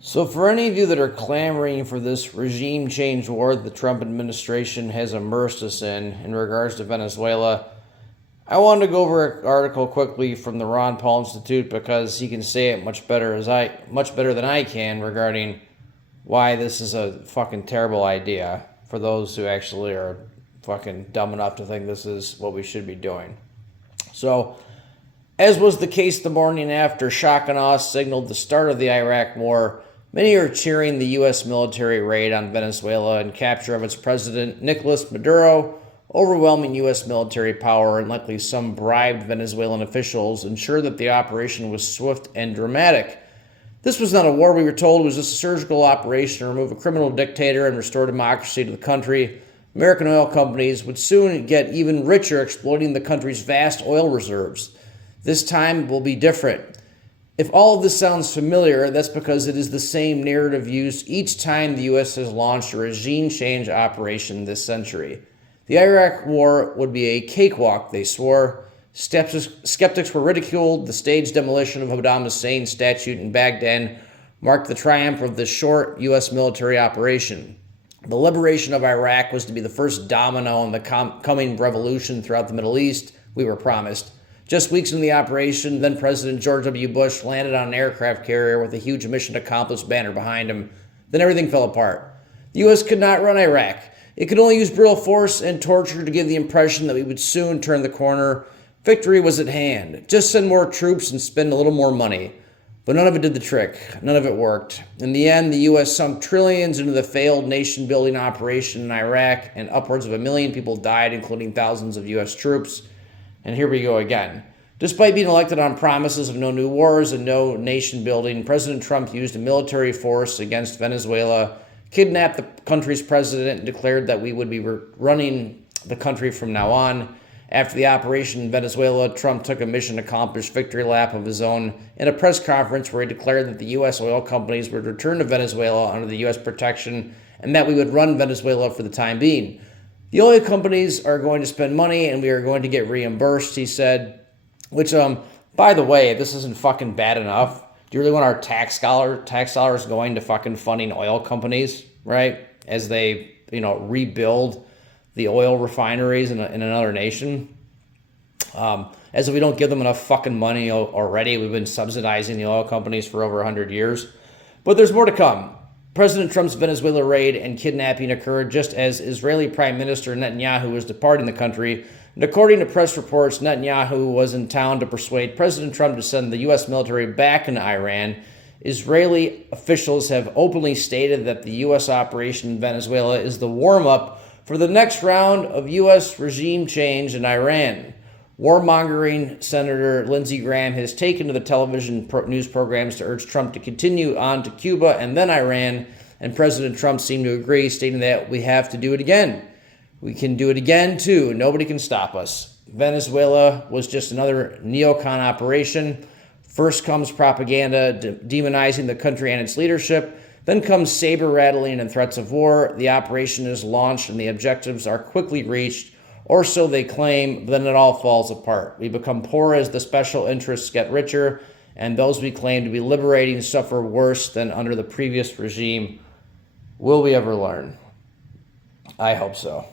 So, for any of you that are clamoring for this regime change war that the Trump administration has immersed us in regards to Venezuela, I wanted to go over an article quickly from the Ron Paul Institute because he can say it much better than I can regarding why this is a fucking terrible idea for those who actually are fucking dumb enough to think this is what we should be doing. So, as was the case the morning after shock and awe signaled the start of the Iraq War, many are cheering the U.S. military raid on Venezuela and capture of its president, Nicolas Maduro. Overwhelming U.S. military power and likely some bribed Venezuelan officials ensured that the operation was swift and dramatic. This was not a war, we were told. It was just a surgical operation to remove a criminal dictator and restore democracy to the country. American oil companies would soon get even richer exploiting the country's vast oil reserves. This time will be different. If all of this sounds familiar, that's because it is the same narrative used each time the U.S. has launched a regime change operation this century. The Iraq War would be a cakewalk, they swore. Skeptics were ridiculed. The staged demolition of Saddam Hussein's statue in Baghdad marked the triumph of this short U.S. military operation. The liberation of Iraq was to be the first domino in the coming revolution throughout the Middle East, we were promised. Just weeks into the operation, then President George W. Bush landed on an aircraft carrier with a huge mission accomplished banner behind him. Then everything fell apart. The U.S. could not run Iraq. It could only use brutal force and torture to give the impression that we would soon turn the corner. Victory was at hand. Just send more troops and spend a little more money. But none of it did the trick. None of it worked. In the end, the U.S. sunk trillions into the failed nation-building operation in Iraq, and upwards of 1 million people died, including thousands of U.S. troops. And here we go again. Despite being elected on promises of no new wars and no nation-building, President Trump used a military force against Venezuela, kidnapped the country's president, and declared that we would be running the country from now on. After the operation in Venezuela, Trump took a mission-accomplished victory lap of his own in a press conference where he declared that the U.S. oil companies would return to Venezuela under the U.S. protection and that we would run Venezuela for the time being. The oil companies are going to spend money and we are going to get reimbursed, he said, which, by the way, this isn't fucking bad enough. Do you really want our tax dollars going to fucking funding oil companies, right? As they, rebuild the oil refineries in another nation. As if we don't give them enough fucking money already. We've been subsidizing the oil companies for over 100 years. But there's more to come. President Trump's Venezuela raid and kidnapping occurred just as Israeli Prime Minister Netanyahu was departing the country. And according to press reports, Netanyahu was in town to persuade President Trump to send the U.S. military back into Iran. Israeli officials have openly stated that the U.S. operation in Venezuela is the warm-up for the next round of U.S. regime change in Iran. Warmongering Senator Lindsey Graham has taken to the television news programs to urge Trump to continue on to Cuba and then Iran, and President Trump seemed to agree, stating that we have to do it again. We can do it again, too. Nobody can stop us. Venezuela was just another neocon operation. First comes propaganda demonizing the country and its leadership. Then comes saber-rattling and threats of war. The operation is launched and the objectives are quickly reached, or so they claim, but then it all falls apart. We become poor as the special interests get richer, and those we claim to be liberating suffer worse than under the previous regime. Will we ever learn? I hope so.